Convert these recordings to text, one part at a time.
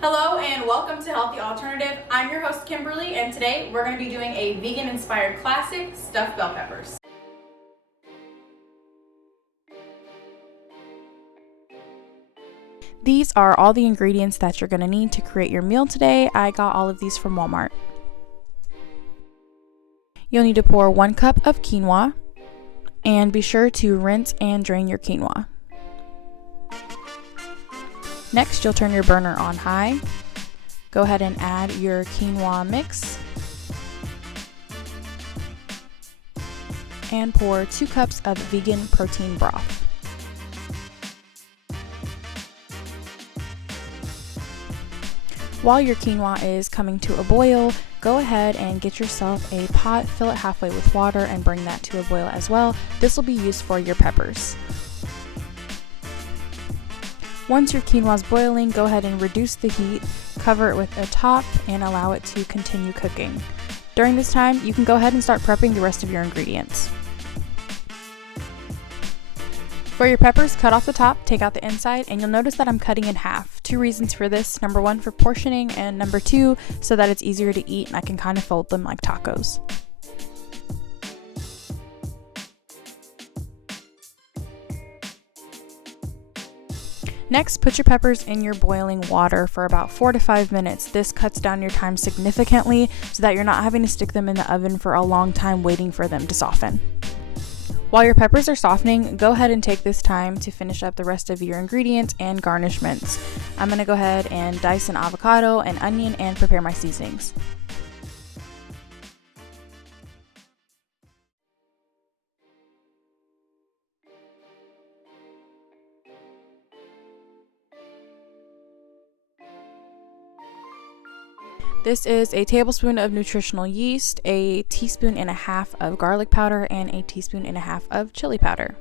Hello and welcome to Healthy Alternative. I'm your host Kimberly, and today we're going to be doing a vegan-inspired classic, stuffed bell peppers. These are all the ingredients that you're going to need to create your meal today. I got all of these from Walmart. You'll need to pour 1 cup of quinoa, and be sure to rinse and drain your quinoa. Next, you'll turn your burner on high. Go ahead and add your quinoa mix. And pour 2 cups of vegan protein broth. While your quinoa is coming to a boil, go ahead and get yourself a pot, fill it halfway with water, and bring that to a boil as well. This will be used for your peppers. Once your quinoa is boiling, go ahead and reduce the heat, cover it with a top, and allow it to continue cooking. During this time, you can go ahead and start prepping the rest of your ingredients. For your peppers, cut off the top, take out the inside, and you'll notice that I'm cutting in half. 2 reasons for this: number 1, for portioning, and number 2, so that it's easier to eat and I can kind of fold them like tacos. Next, put your peppers in your boiling water for about 4 to 5 minutes. This cuts down your time significantly so that you're not having to stick them in the oven for a long time waiting for them to soften. While your peppers are softening, go ahead and take this time to finish up the rest of your ingredients and garnishments. I'm going to go ahead and dice an avocado, an onion, and prepare my seasonings. This is a tablespoon of nutritional yeast, a teaspoon and a half of garlic powder, and a teaspoon and a half of chili powder.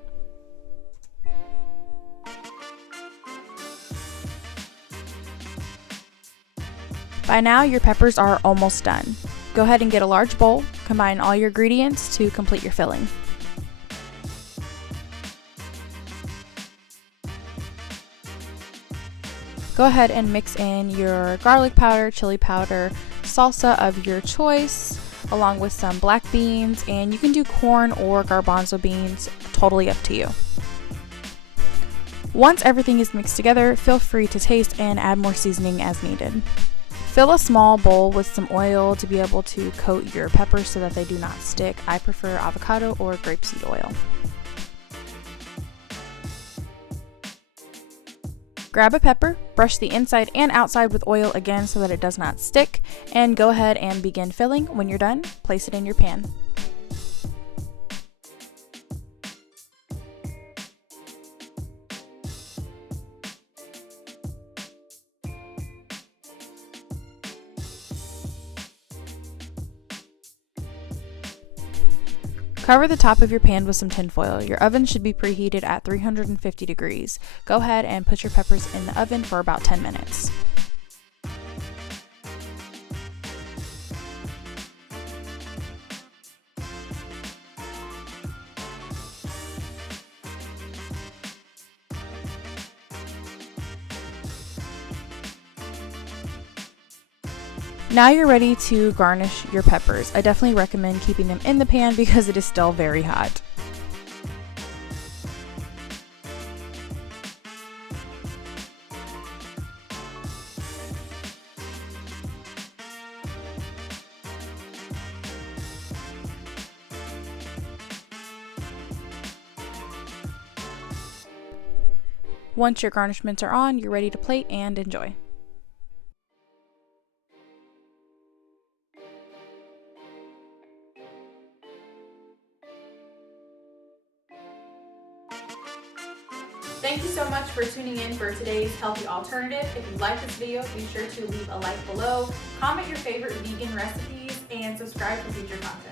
By now, your peppers are almost done. Go ahead and get a large bowl, combine all your ingredients to complete your filling. Go ahead and mix in your garlic powder, chili powder, salsa of your choice, along with some black beans, and you can do corn or garbanzo beans, totally up to you. Once everything is mixed together, feel free to taste and add more seasoning as needed. Fill a small bowl with some oil to be able to coat your peppers so that they do not stick. I prefer avocado or grapeseed oil. Grab a pepper, brush the inside and outside with oil again so that it does not stick, and go ahead and begin filling. When you're done, place it in your pan. Cover the top of your pan with some tin foil. Your oven should be preheated at 350 degrees. Go ahead and put your peppers in the oven for about 10 minutes. Now you're ready to garnish your peppers. I definitely recommend keeping them in the pan because it is still very hot. Once your garnishments are on, you're ready to plate and enjoy. Thank you so much for tuning in for today's Healthy Alternative. If you like this video, be sure to leave a like below, comment your favorite vegan recipes, and subscribe for future content.